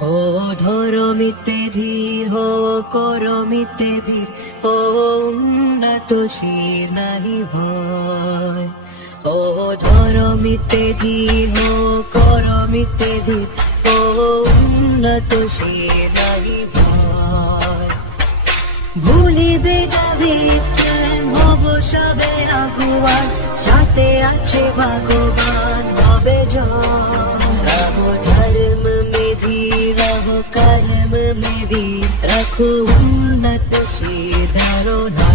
हो ধরমিতে ধীর हो করমিতে বীর हो উন্নত শির নাহি ভয় हो ধরমিতে ধীর हो করমিতে বীর हो উন্নত শির নাহি ভয় ভুলিবে গাবিত্রেন হব সবে আগুয়ান সাথে আছে ভগবান হবে জয় ধর্ম में धीर रहो कर्म में भी रखो उन्नत शीर धरो ना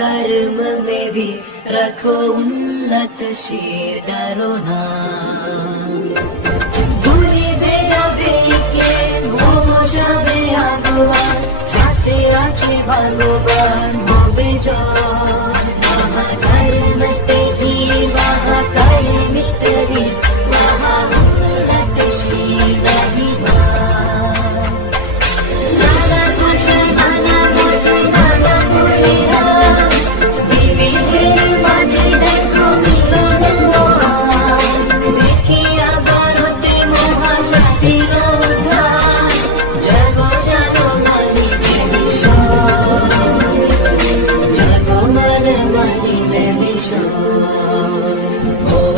कर्म में भी रखो उन्नत शीर डरो ना भूली बेगाबे के मोशबे आगवान साथे आछे भगवान होबे जय महा कर्मते भी महा कर्मिते भी महा उन्नत शीर नाहि Oh